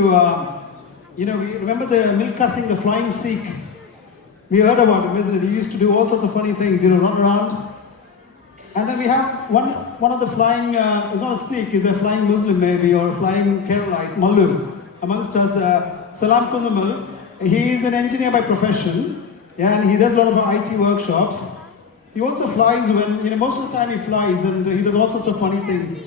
We remember the Milka Singh, the flying Sikh. We heard about him, isn't it? He used to do all sorts of funny things, run around. And then we have one of the flying, it's not a Sikh, he's a flying Muslim maybe, or a flying Keralite, Mallu, amongst us, Salam Kundamal. He is an engineer by profession, and he does a lot of IT workshops. He also flies when, most of the time he flies, and he does all sorts of funny things.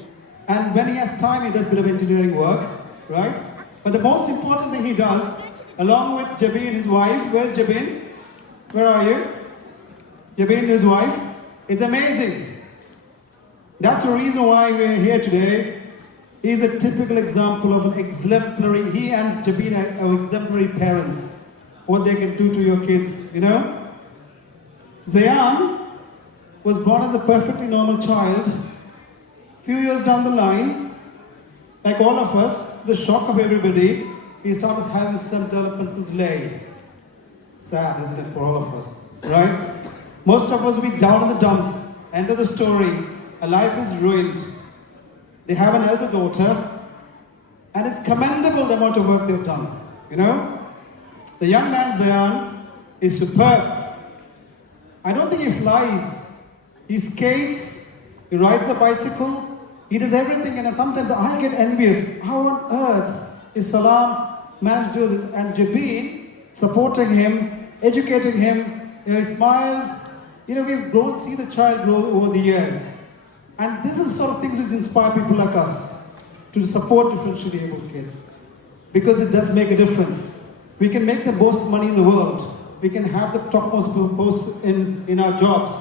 And when he has time, he does a bit of engineering work, right? But the most important thing he does, along with Jabin, his wife, where's Jabin? Where are you? Jabin, his wife, is amazing. That's the reason why we're here today. He's a typical example of an exemplary, he and Jabin are exemplary parents. What they can do to your kids, Zayan was born as a perfectly normal child. Few years down the line, like all of us, the shock of everybody, he started having some developmental delay. Sad, isn't it, for all of us, right? Most of us will be down in the dumps. End of the story. A life is ruined. They have an elder daughter, and it's commendable the amount of work they've done. The young man Zayan is superb. I don't think he flies. He skates. He rides a bicycle. He does everything, and sometimes I get envious. How on earth is Salam managed to do this? And Jabin supporting him, educating him. He smiles. We've grown, see the child grow over the years. And this is the sort of things which inspire people like us to support differentially abled kids. Because it does make a difference. We can make the most money in the world. We can have the topmost posts in our jobs.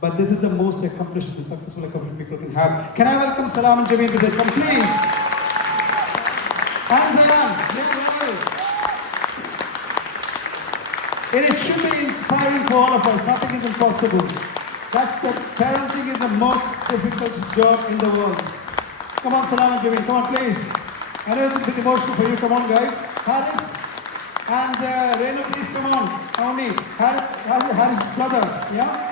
But this is the most accomplished and successful accomplished people can have. Can I welcome Salam and Jabin to this? Come, please. And Zayan. It should be inspiring for all of us. Nothing is impossible. Parenting is the most difficult job in the world. Come on, Salam and Jabin. Come on, please. I know it's a bit emotional for you. Come on, guys. Haris and Renu, please come on. Auni. Haris' brother. Yeah?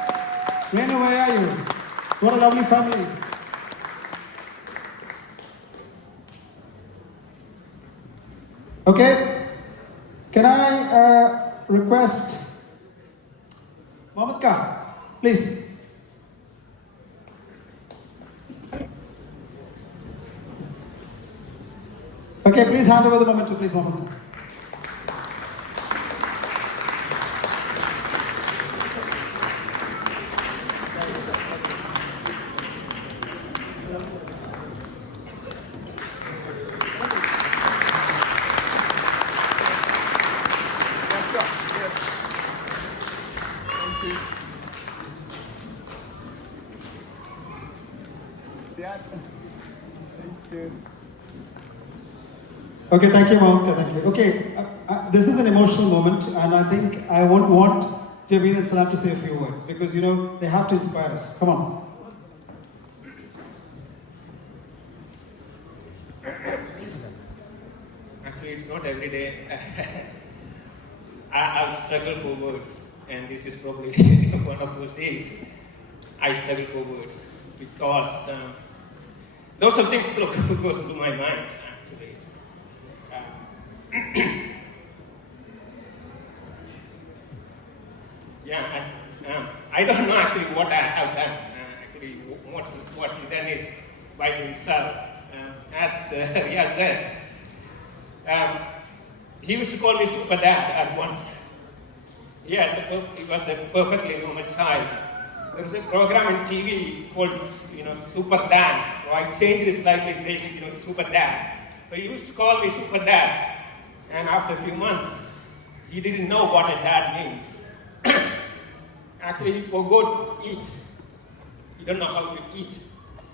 Renu, where are you? What a lovely family. Okay. Can I request Mohammed Khan, please. Okay, please hand over the moment to please, Mohammed. Okay, thank you, Mohammed. Thank you. Okay, this is an emotional moment, and I think I would want Jabin and Salam to say a few words because they have to inspire us. Come on. Actually, it's not every day. I've struggled for words, and this is probably one of those days. I struggle for words because there are some things that goes through my mind. Actually, I don't know actually what I have done. Actually, what he done is by himself. As Riaz said, he used to call me Super Dad at once. Yes, he was a perfectly normal child. There was a program in TV, it's called, Super Dance. So I changed it slightly, saying, Super Dad. So he used to call me Super Dad. And after a few months, he didn't know what a dad means. Actually, he forgot to eat. He don't know how to eat,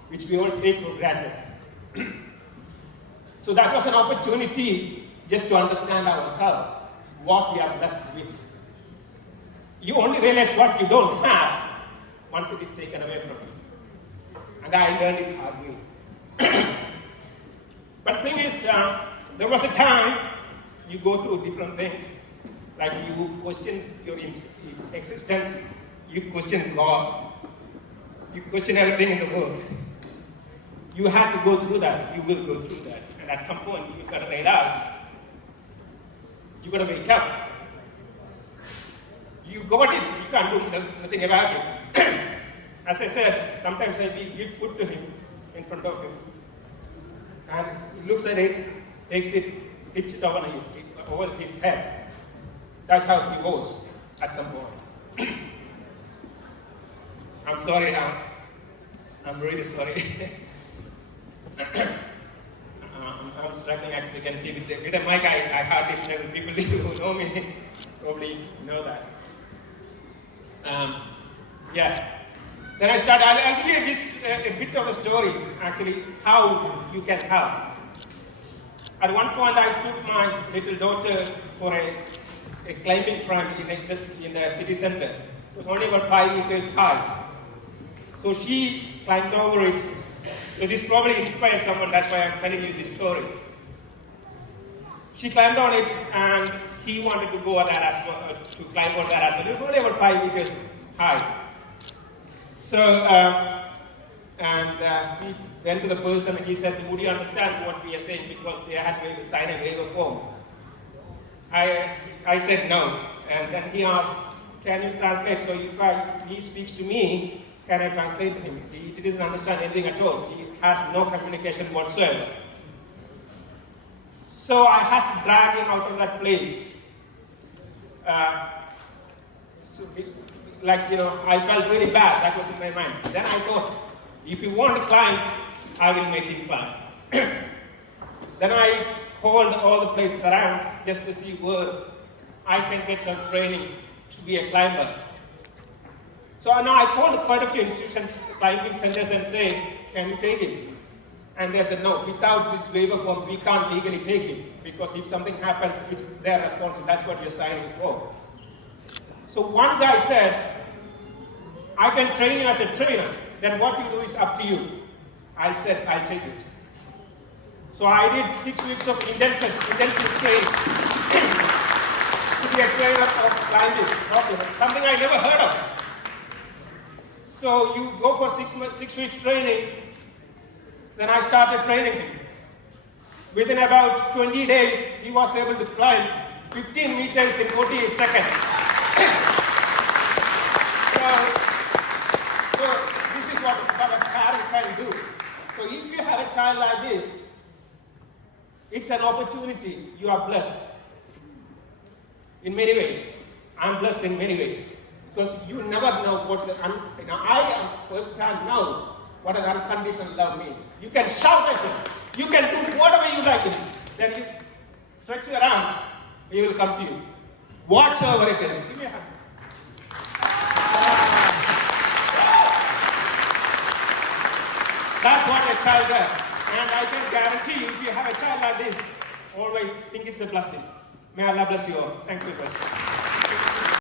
which we all take for granted. So that was an opportunity just to understand ourselves, what we are blessed with. You only realize what you don't have once it is taken away from you. And I learned it hardly. But thing is, there was a time you go through different things, like you question your existence, you question God, you question everything in the world. You have to go through that, you will go through that. And at some point, you got to realize You got to wake up. You got it. You can't do nothing about it. As I said, sometimes I give food to him in front of him. And he looks at it, takes it, tips it over his head. That's how he was at some point. I'm sorry now. I'm really sorry. I'm struggling actually. You can see with the mic, I hardly struggle. People who know me probably know that. Yeah. Then I start. I'll give you a bit of a story, actually, how you can help. At one point, I took my little daughter for a climbing front in the city center. It was only about 5 meters high. So she climbed over it. So this probably inspires someone. That's why I'm telling you this story. She climbed on it, and he wanted to go there as well, to climb on there as well. It was only about 5 meters high. So, we went to the person and he said, would you understand what we are saying? Because they had to sign a waiver form. I said no. And then he asked, can you translate? So if he speaks to me, can I translate to him? He doesn't understand anything at all. He has no communication whatsoever. So I had to drag him out of that place. I felt really bad. That was in my mind. Then I thought, if you want to climb, I will make him climb. Then I called all the places around just to see where I can get some training to be a climber. So now I called quite a few institutions, climbing centers, and said, can you take him? And they said, no, without this waiver form, we can't legally take him. Because if something happens, it's their responsibility. That's what you're signing for. So one guy said, I can train you as a trainer. Then what you do is up to you. I said, I'll take it. So I did 6 weeks of intensive training to be a trainer of climbing. Something I never heard of. So you go for 6 weeks training. Then I started training him. Within about 20 days, he was able to climb 15 meters in 48 seconds. So this is what a parent can do. So if you have a child like this, it's an opportunity. You are blessed in many ways. I'm blessed in many ways. Because you never know what I am first time know what an unconditional love means. You can shout at him. You can do whatever you like to do. Then you stretch your arms, he will come to you. Whatsoever it is. Give me a hand. That's what a child does. And I can guarantee you, if you have a child like this, always think it's a blessing. May Allah bless you all. Thank you very much.